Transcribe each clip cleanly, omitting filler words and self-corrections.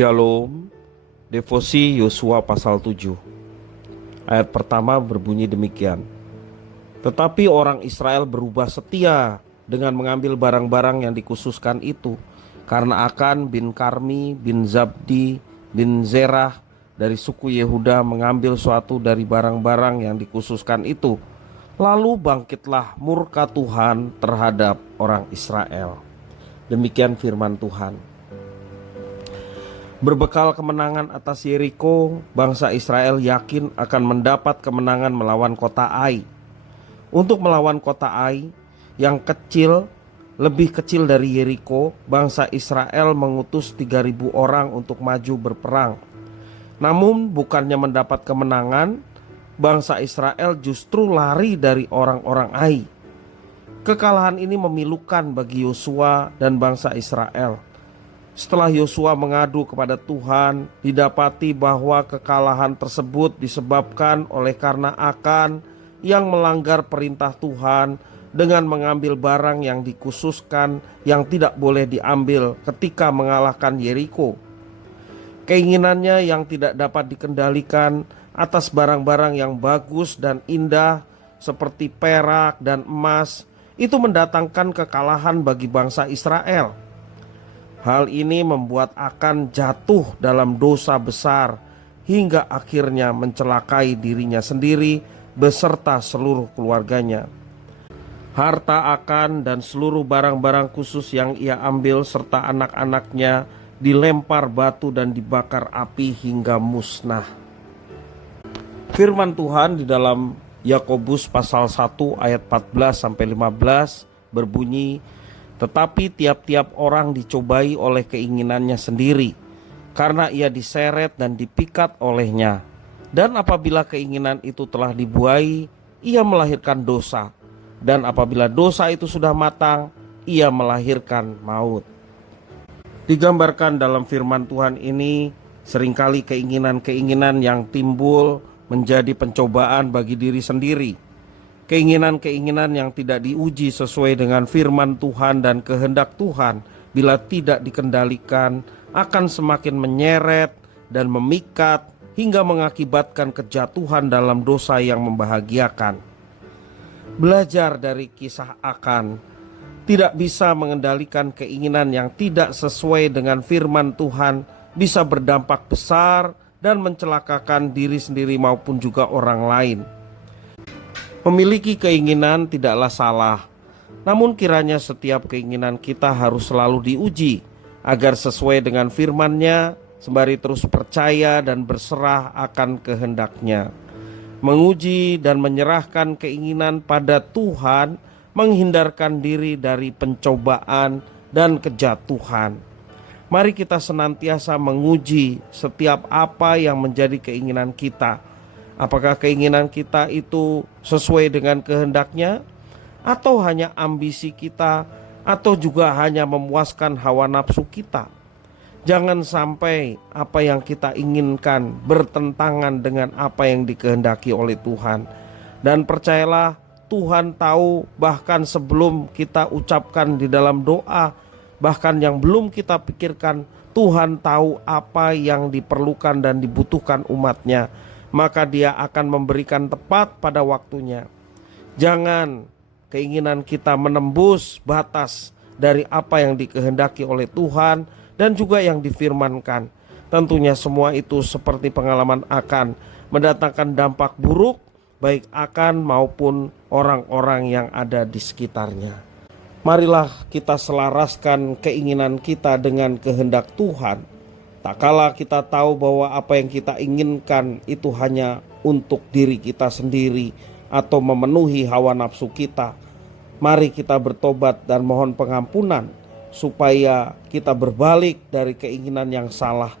Shalom. Devosi Yosua pasal 7. Ayat pertama berbunyi demikian. Tetapi orang Israel berubah setia dengan mengambil barang-barang yang dikhususkan itu, karena Akan bin Karmi bin Zabdi bin Zerah dari suku Yehuda mengambil suatu dari barang-barang yang dikhususkan itu. Lalu bangkitlah murka Tuhan terhadap orang Israel. Demikian firman Tuhan. Berbekal kemenangan atas Yeriko, bangsa Israel yakin akan mendapat kemenangan melawan kota Ai. Untuk melawan kota Ai yang kecil, lebih kecil dari Yeriko, bangsa Israel mengutus 3.000 orang untuk maju berperang. Namun bukannya mendapat kemenangan, bangsa Israel justru lari dari orang-orang Ai. Kekalahan ini memilukan bagi Yosua dan bangsa Israel. Setelah Yosua mengadu kepada Tuhan, didapati bahwa kekalahan tersebut disebabkan oleh karena Akan yang melanggar perintah Tuhan dengan mengambil barang yang dikhususkan yang tidak boleh diambil ketika mengalahkan Yeriko. Keinginannya yang tidak dapat dikendalikan atas barang-barang yang bagus dan indah seperti perak dan emas itu mendatangkan kekalahan bagi bangsa Israel. Hal ini membuat Akan jatuh dalam dosa besar hingga akhirnya mencelakai dirinya sendiri beserta seluruh keluarganya. Harta Akan dan seluruh barang-barang khusus yang ia ambil serta anak-anaknya dilempar batu dan dibakar api hingga musnah. Firman Tuhan di dalam Yakobus pasal 1 ayat 14-15 berbunyi, tetapi tiap-tiap orang dicobai oleh keinginannya sendiri, karena ia diseret dan dipikat olehnya. Dan apabila keinginan itu telah dibuai, ia melahirkan dosa. Dan apabila dosa itu sudah matang, ia melahirkan maut. Digambarkan dalam firman Tuhan ini, seringkali keinginan-keinginan yang timbul menjadi pencobaan bagi diri sendiri. Keinginan-keinginan yang tidak diuji sesuai dengan firman Tuhan dan kehendak Tuhan, bila tidak dikendalikan, akan semakin menyeret dan memikat hingga mengakibatkan kejatuhan dalam dosa yang membahagiakan. Belajar dari kisah Akan, tidak bisa mengendalikan keinginan yang tidak sesuai dengan firman Tuhan bisa berdampak besar dan mencelakakan diri sendiri maupun juga orang lain. Memiliki keinginan tidaklah salah, namun kiranya setiap keinginan kita harus selalu diuji agar sesuai dengan firman-Nya, sembari terus percaya dan berserah akan kehendak-Nya. Menguji dan menyerahkan keinginan pada Tuhan menghindarkan diri dari pencobaan dan kejatuhan. Mari kita senantiasa menguji setiap apa yang menjadi keinginan kita. Apakah keinginan kita itu sesuai dengan kehendak-Nya, atau hanya ambisi kita, atau juga hanya memuaskan hawa nafsu kita? Jangan sampai apa yang kita inginkan bertentangan dengan apa yang dikehendaki oleh Tuhan. Dan percayalah, Tuhan tahu bahkan sebelum kita ucapkan di dalam doa, bahkan yang belum kita pikirkan, Tuhan tahu apa yang diperlukan dan dibutuhkan umat-Nya. Maka Dia akan memberikan tepat pada waktunya. Jangan keinginan kita menembus batas dari apa yang dikehendaki oleh Tuhan dan juga yang difirmankan. Tentunya semua itu seperti pengalaman Akan, mendatangkan dampak buruk baik Akan maupun orang-orang yang ada di sekitarnya. Marilah kita selaraskan keinginan kita dengan kehendak Tuhan. Tak kala kita tahu bahwa apa yang kita inginkan itu hanya untuk diri kita sendiri atau memenuhi hawa nafsu kita. Mari kita bertobat dan mohon pengampunan supaya kita berbalik dari keinginan yang salah.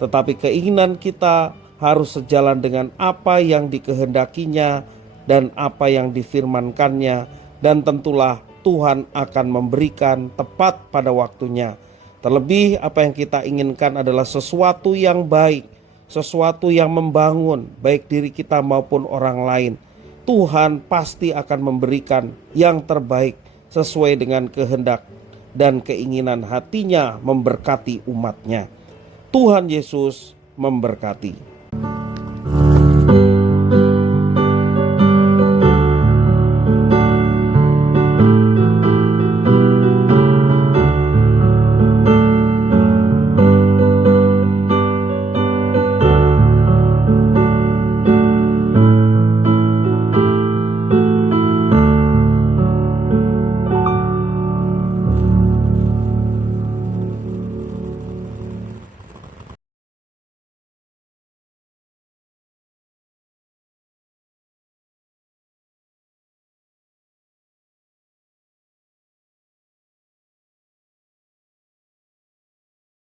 Tetapi keinginan kita harus sejalan dengan apa yang dikehendakinya dan apa yang difirmankannya. Dan tentulah Tuhan akan memberikan tepat pada waktunya. Terlebih apa yang kita inginkan adalah sesuatu yang baik, sesuatu yang membangun baik diri kita maupun orang lain. Tuhan pasti akan memberikan yang terbaik sesuai dengan kehendak dan keinginan hatinya memberkati umatnya. Tuhan Yesus memberkati.